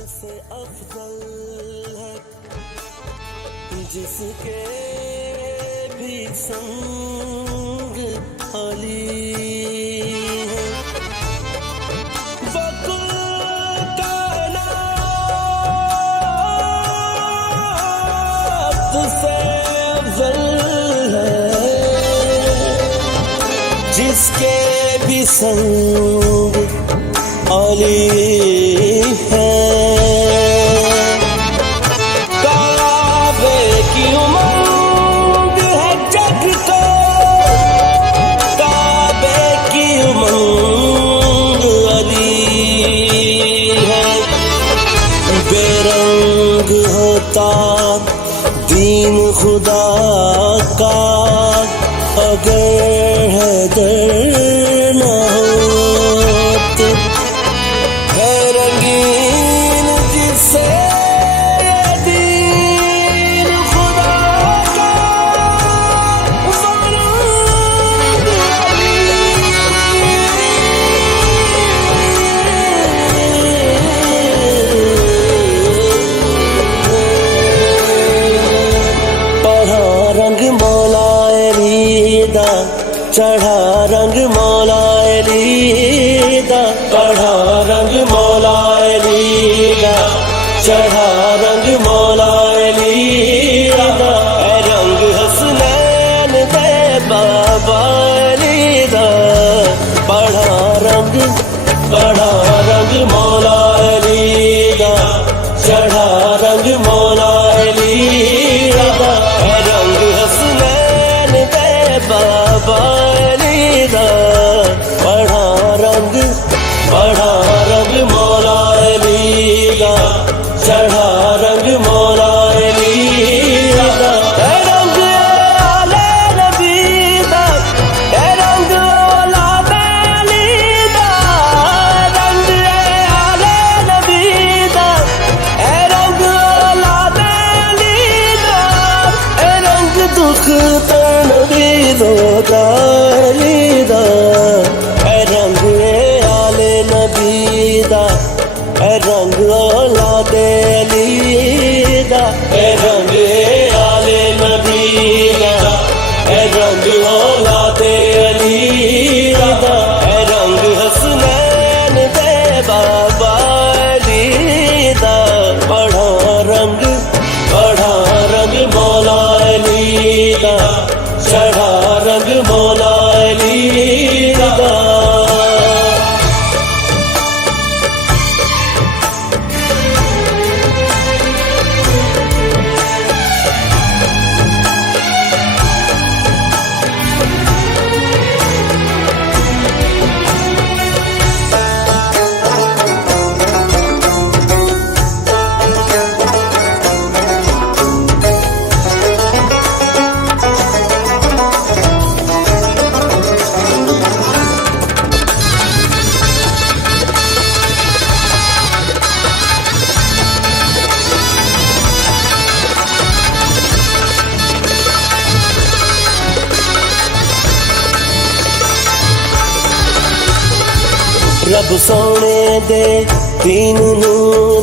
से अफजल है जिसके भी संग अली है। वकुल कायनात से अफजल है जिसके भी संग अली है। काबे की उमंग है जग को, काबे की उमंग अली है। बेरंग होता दीन खुदा का अगर है दर न होते, है रंगीन जिससे दीन खुदा का ज़रूर अली। पढ़ा रंग मौला अली दा, चढ़ा रंग मौला अली दा, पढ़ा रंग मौला अली दा, चढ़ा रंग मौला अली दा। रंग हसनैन दे बाबा अली दा, पढ़ा रंग मौला अली दा, चढ़ा रंग मौला अली दा। रंग हसनैन दे बाबा अली दा, पढ़ा रंग मौला अली दा, चढ़ा रंग मौला अली दा। रंग आले नबी दा, रंग औलाद अली दा, रंग आले नबी दा, रंग औलाद अली दा। रंग दुख तन दी दोदा अली दा, रंग आले नबी दा, रंग औलाद अली दा। रंग आले नबी दा, रंग औलाद अली दा। रंग हसनैन दे बाबा अली दा, पढ़ा रंग मौला अली दा, चढ़ा रंग मौला अली दा। रब सोने दे दीन नू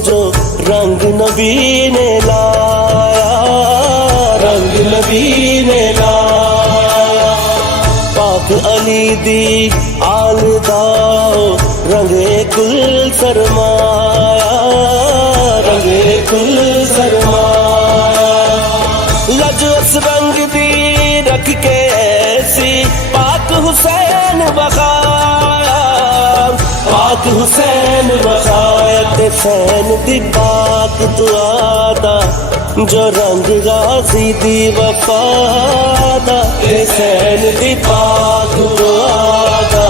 जो रंग नबी ने लाया, रंग नबी ने लाया। पाक अली दी आल दाओ रंगे कुल सरमाया, रंगे कुल सरमाया। लजवस रंग दी रख के ऐसी पाक हुसैन बखाया, पाक हुसैन बखायत फैन दी पाक दुआदा, जो रंग गाजी दी वफादा। हुसैन दी पाक दुआदा,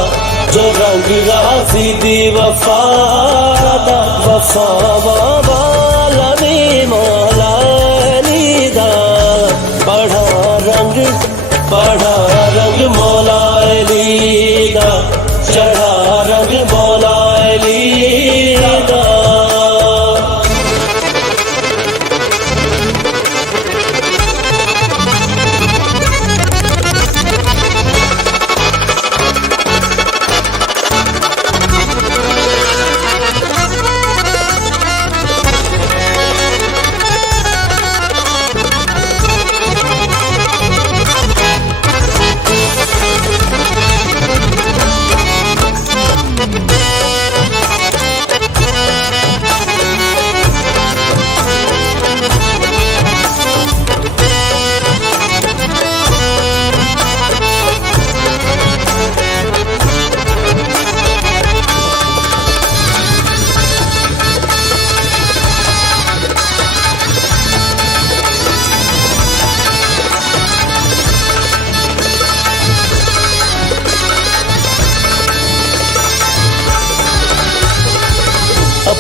जो रंग गाजी दी वफादा। वफा वाला दी मौला अली दा, पढ़ा रंग मौला अली दा, चढ़ा रंग मौला अली दा।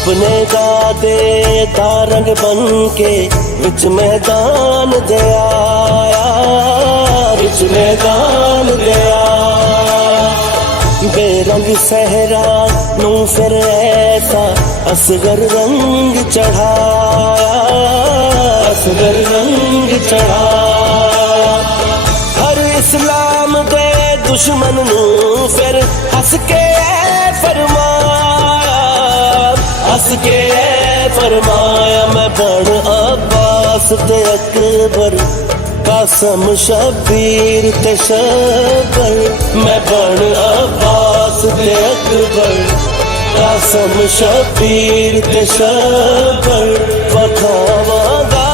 अपने दादे दा रंग बन के विच मैदान दे आया, विच मैदान दे आया। बेरंग सहरा नू फिर ऐसा असगर रंग चढ़ाया, असगर रंग चढ़ाया। हर इस्लाम दे दुश्मन नू फिर हंस के फरमाया, हंस के फरमाया। मैं बन अब्बास ते अकबर, कासम शबीर ते शबर। मैं बन अब्बास ते अकबर, कासम शबीर ते शबर। वखावांगा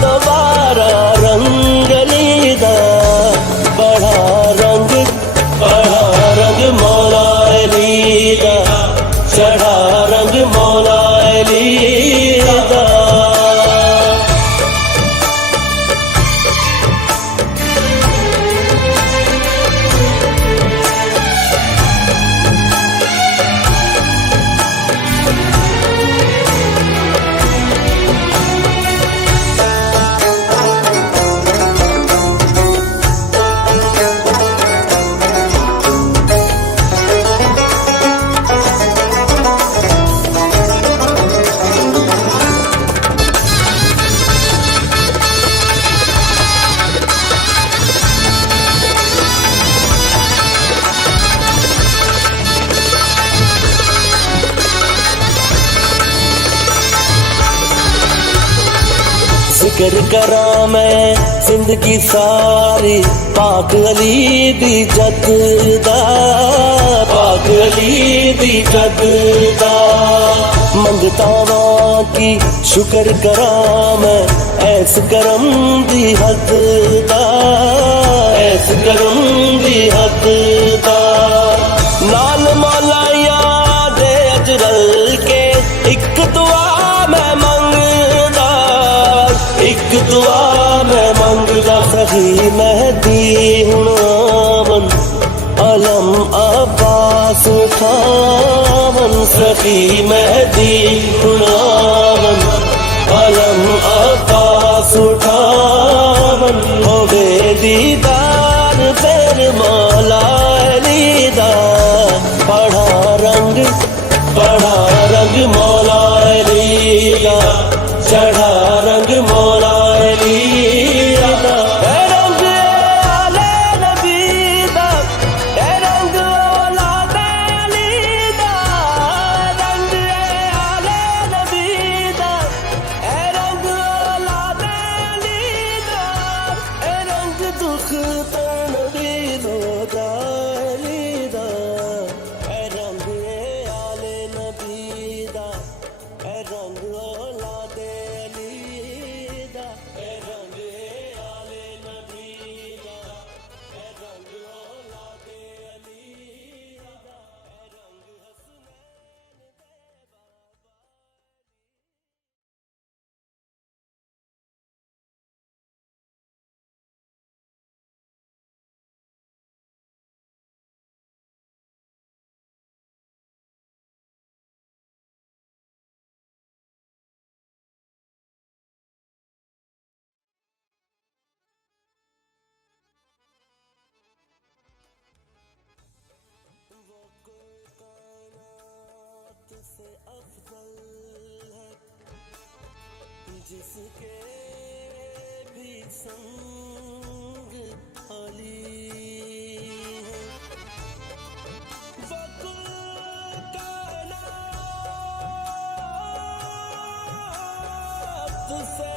दोबारा रंगली दा, बड़ा रंग मौला अली दा, चढ़ा रंग मौला अली दा। जिक्र करा मैं जिंदगी सारी पाक अली दी जद दा, पाक अली दी जद दा। मंगता वां की शुक्र करा मैं ऐस करम दी हद दा, ऐस करम दी हद दा। नाल मौलाया दे अजरल के एक दुआ मैं मंगदा, एक दुआ मैं मंगदा। सही महदी हुण आवन, अलम अब्बास उठावन। सही महदी हुण आवन, अलम अब्बास उठावन। होवे दीदार फिर मौला अली दा, बड़ा रंग मौला अली दा, चढ़ा रंग मौला अली दा। रंग आले नबी दा, रंग औलाद अली दा। रंग आले नबी दा, रंग औलाद अली दा। रंग दुख तन दी रोदा अली दा। रंग आले नबी दा, रंग औलाद अली दा। रंग आले नबी दा, रंग औलाद अली दा। रंग हसनैन वो कोई कायनात से अफजल है, जिसके भी संग अली है। वो कोई कायनात से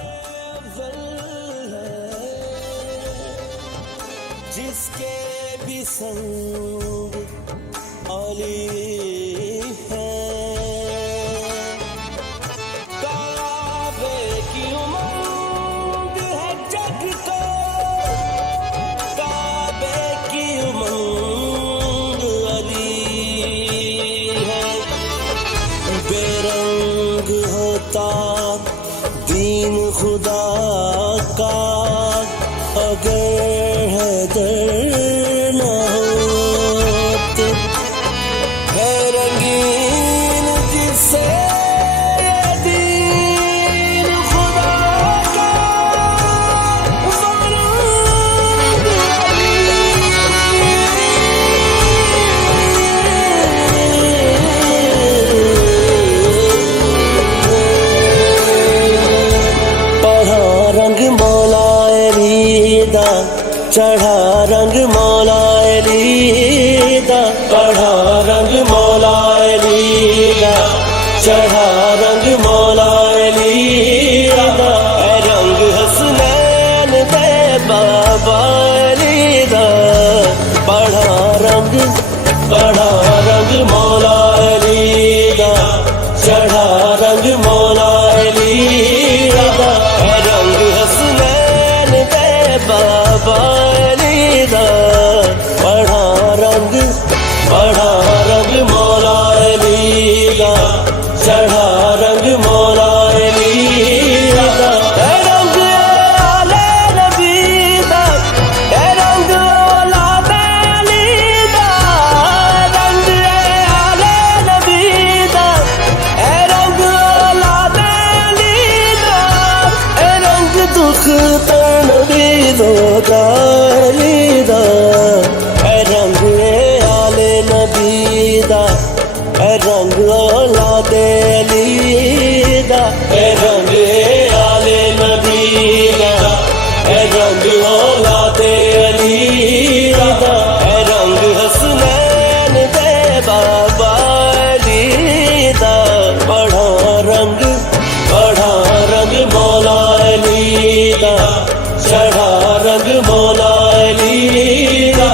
अफजल है, जिसके भी संग अली है। काबे की उमंग है जग को, काबे की उमंग अली है। बेरंग होता दीन खुदा का, अगर हैदर न होते। है रंगीन जिसे चढ़ा रंग मौला अली दा, चढ़ा रंग मौला अली दा, चढ़ा रंग मौला अली दा, रंग हसनैन दे बाबा अली दा, बढ़ा रंग मौला अली दा, चढ़ा रंग मौला अली दा, रंग हसनैन दे बाबा अली दा, बढ़ा रंग मौला अली दा, चढ़ा रंग मौला अली दा, रंग आले नबी दा, रंग औलाद अली दा, रंग आले नबी दा, रंग औलाद अली दा, रंग दुख तन भी रोदा अली दा, रंग आले नबी दा, रंग औलाद अली दा, रंग आले नबी दा, रंग औलाद अली दा, रंग हसनैन दे बाबा अली दा, बढ़ा रंग मौला अली दा, चढ़ा रंग मौला अली दा।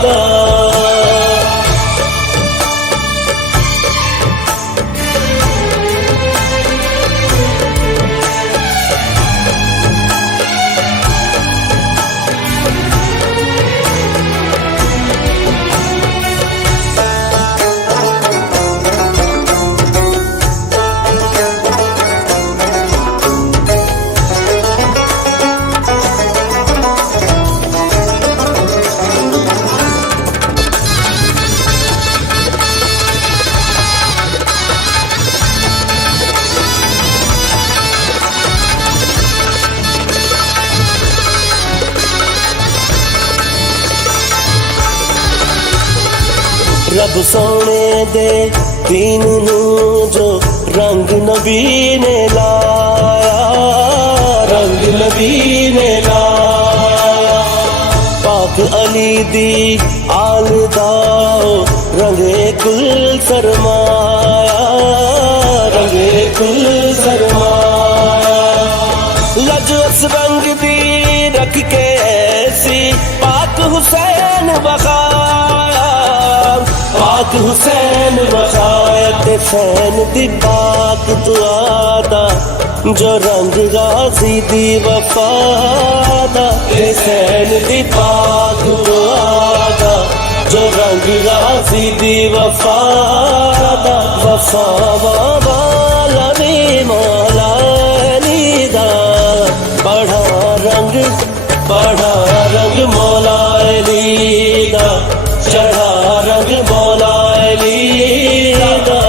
रब सोने दे दीन नू जो रंग नबी ने लाया, रंग नबी ने लाया, पाक अली दी आल दाओ रंगे कुल सरमाया, रंगे कुल सरमाया, लजवस रंग दी रख के ऐसी पाक हुसैन बखाया, पाक हुसैन बखायत फैन दी पाक दुआदा, जो रंग गाजी दी वफादा, हुसैन दी पाक दुआदा, जो रंग गाजी दी वफादा, वफा वाला भी मौला अली दा, बढ़ा रंग मौला अली दा, चढ़ा रंग मौला अली दा।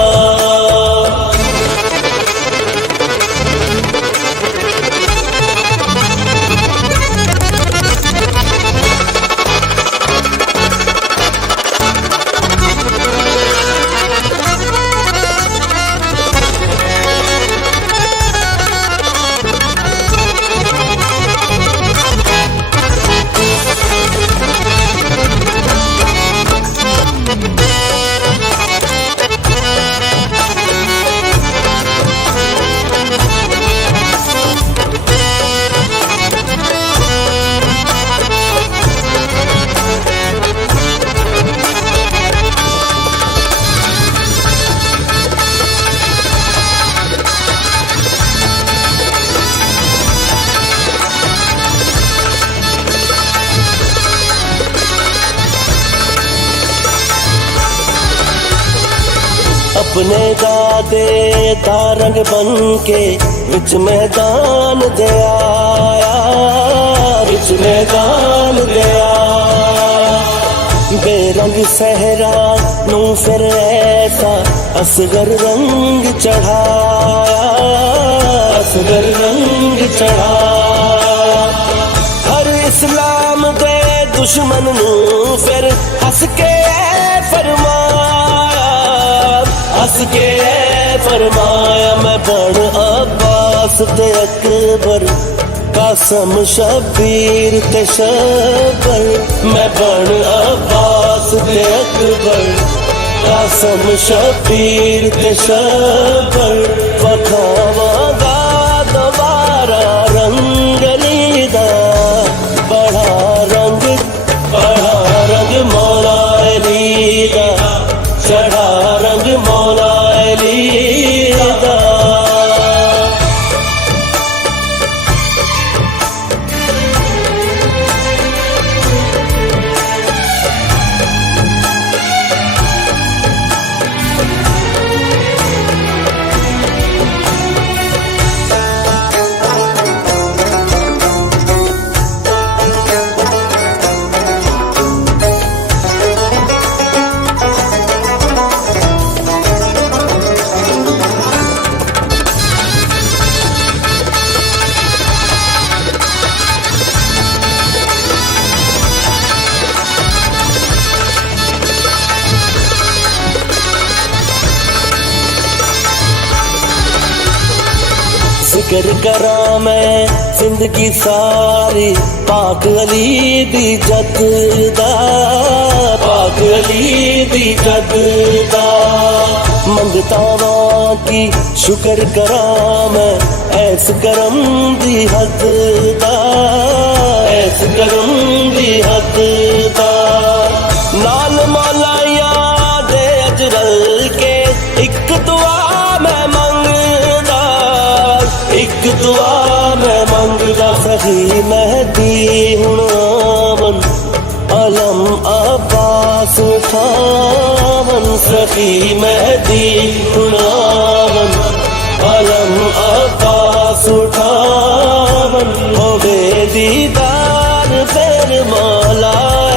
अपने दादे दा रंग बन के विच मैदान दे आया, विच मैदान दे आया, बेरंग सहरा नू फिर ऐसा असगर रंग चढ़ाया, असगर रंग चढ़ाया, हर इस्लाम दे दुश्मन नू फिर हंस के फरमाया, हंस के फरमाया, मैं बड़ अब्बास ते अकबर कासम शबीर ते शबर मैं बन अब्बास ते अकबर कासम शबीर ते शबर वखावांगा दोबारा रंगली दा बड़ा रंग मौला अली दा चढ़ा रंग मौला अली दा जिक्र करा मैं जिंदगी सारी पाक अली दी जद दा पाक अली दी जद दा मंगतावां की शुक्र करा मैं ऐस करम दी हद दा ऐस करम दी हद दा नाल मौला दे अजरल के एक दुआ मैं मंगदा एक दुआ मैं मंगदा सही महदी हुण आवन अलम अब्बास उठावन सही महदी हुण आवन अलम अब्बास उठावन होवे दीदार फिर मौला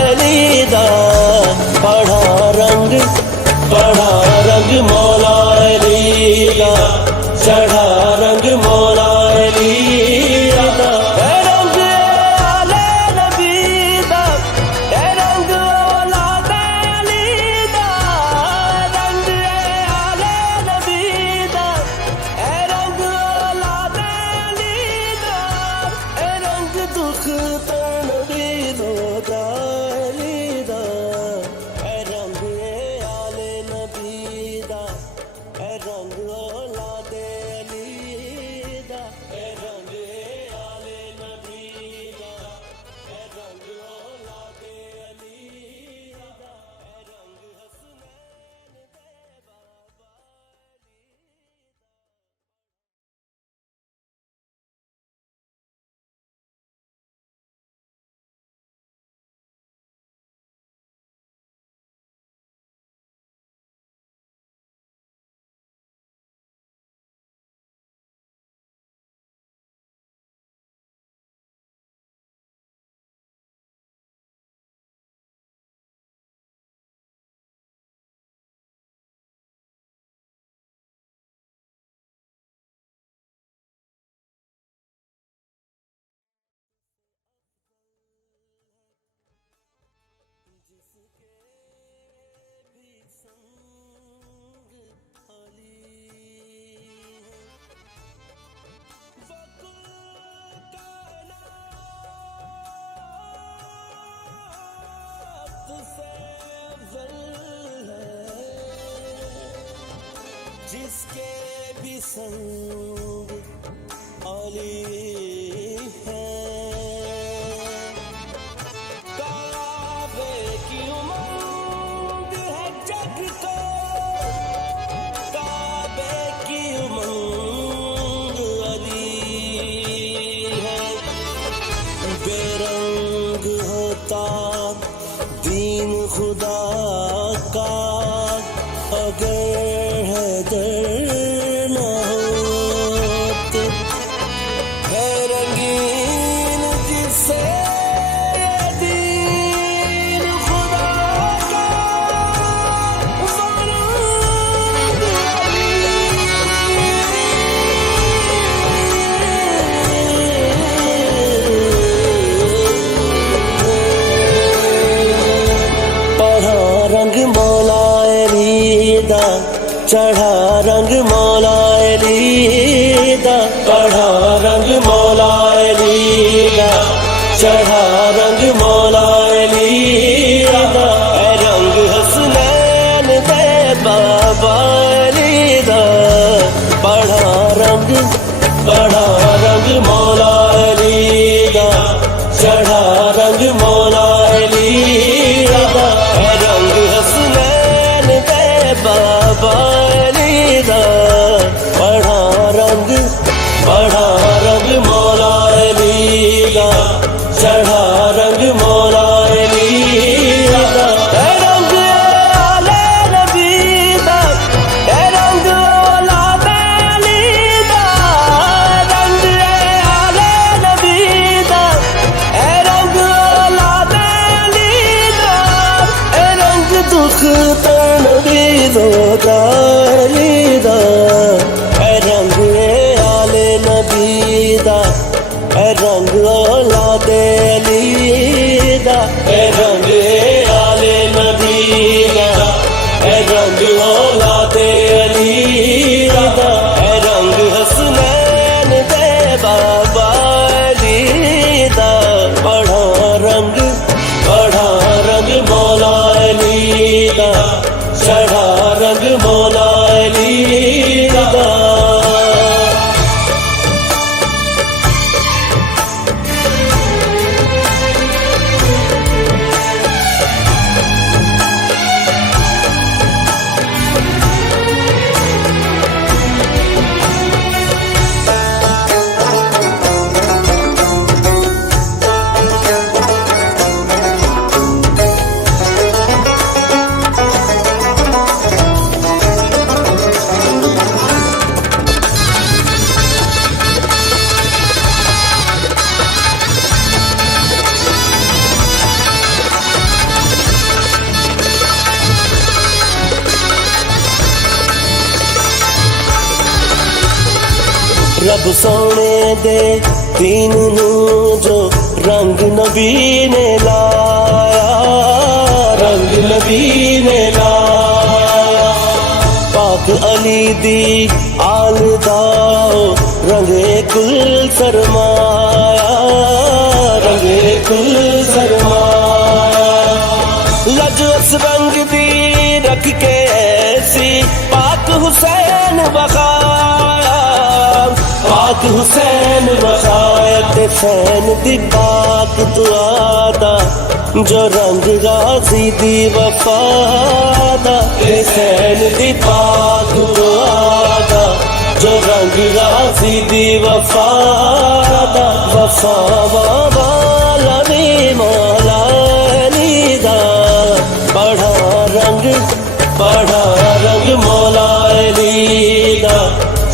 अली दा पढ़ा रंग मौला अली दा चढ़ा रंग मौला अली दा रंग आले नबी दा रंग औलाद अली दा रंग आले नबी दा रंग औलाद अली दा रंग दुख तनवीर दा अली दा रंग आले नबी दा रंग औलाद जिसके भी संग अली है वकुल कायनात से अव्वल है जिसके भी संग अली है बेरंग होता दीन खुदा का अगर हैदर न होते है रंगीन जिससे दीन खुदा का चढ़ा रंग मौला अली दा पढ़ा रंग मौला अली चढ़ा रंग मौला अली दा, रंग हसनैन दे बाबा अली दा, बढ़ा रंग मौला अली दा, चढ़ा रंग मौला अली दा, रंग हसनैन दे बाबा अली दा, बढ़ा रंग मौला अली दा, चढ़ा रंग मौला अली दा, रंग आले नबी दा, रंग औलाद अली दा, रंग आले नबी दा, रंग औलाद अली दा, रंग दुख तन दी जोदा अली दा, रंग आले नबी दा, रंग औलाद अली दा, रंग आले नबी दा, रंग औलाद अली दा, रंग हसनैन दे बाबा अली दा, बढ़ा रंग मौला अली दा, चढ़ा रंग मौला अली दा। रब सोने दे दीन नू जो रंग नबी ने लाया, रंग नबी ने लाया, पाक अली दी आल दाओ रंगे कुल सरमाया, रंगे कुल सरमाया, लजवस रंग दी रख के ऐसी पाक हुसैन बखाया, पाक हुसैन बखायत फैन दी पाक दुआदा, जो रंग गाजी दी वफादा, फैन दी पाक दुआदा, जो रंग गाजी दी वफादा, वफा वाला नी मौला अली दा, बढ़ा रंग मौला अली दा,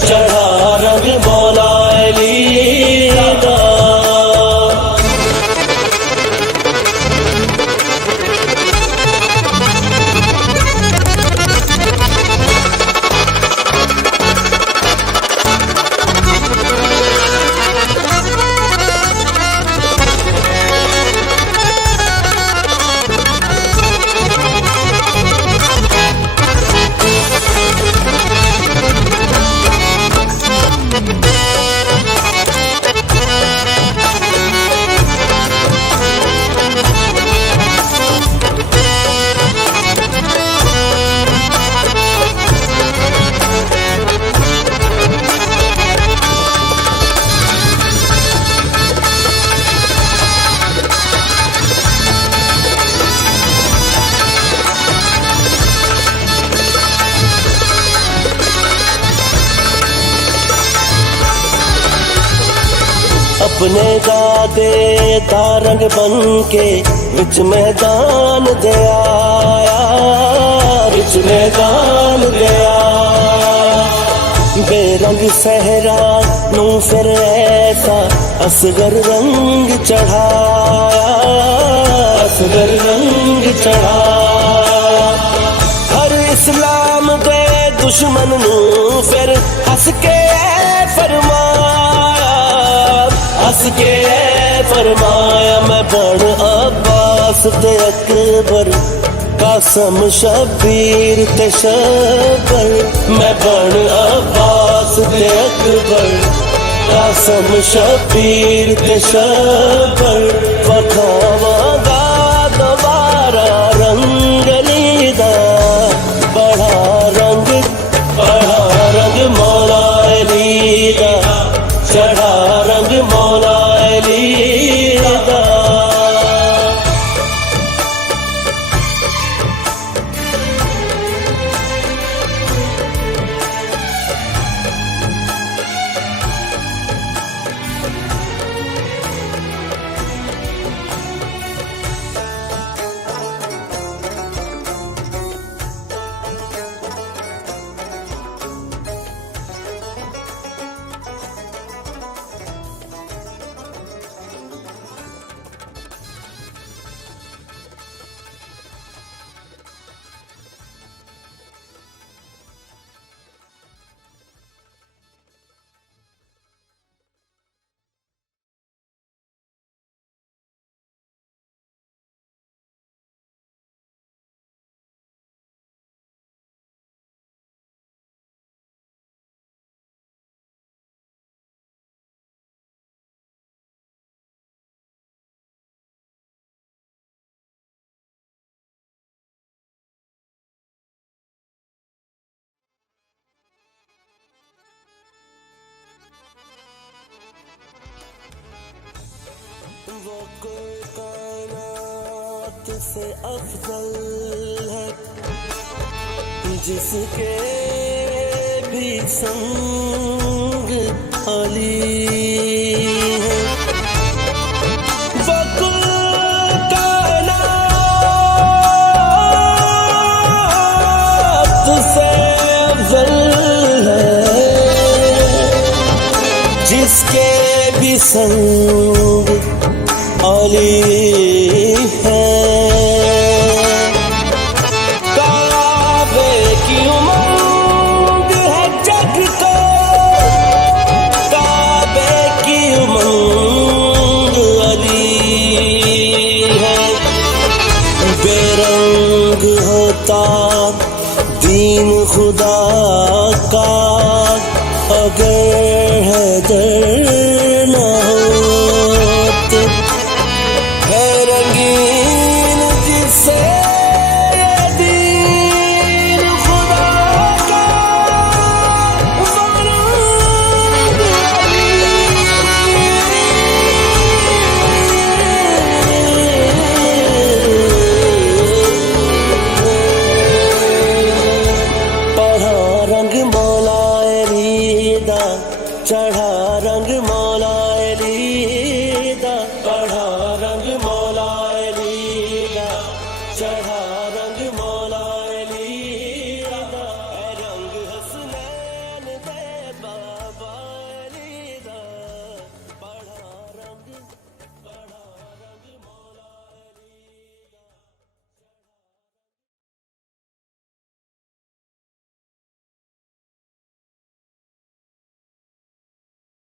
चढ़ा रंग मौला अली दा। अपने दादे दा रंग बन के विच मैदान दे आया, विच मैदान दे आया, बेरंग सहरा नू फिर ऐसा असगर रंग चढ़ाया, असगर रंग चढ़ाया, हर इस्लाम दे दुश्मन नू फिर हंस के फरमाया, हंस के फरमाया, मैं बड़ अब्बास ते अकबर कासम शबीर ते शबर, मैं बड़ अब्बास ते अकबर कासम शबीर ते शबर, बखावागा दोबारा रंग लीदा बड़ा रंग मौला लीदा चढ़ा रंग मौला लीदा वो कोई कायनात से अफजल है जिसके भी संग अली है वो कोई कायनात से अफजल है जिसके भी संग अली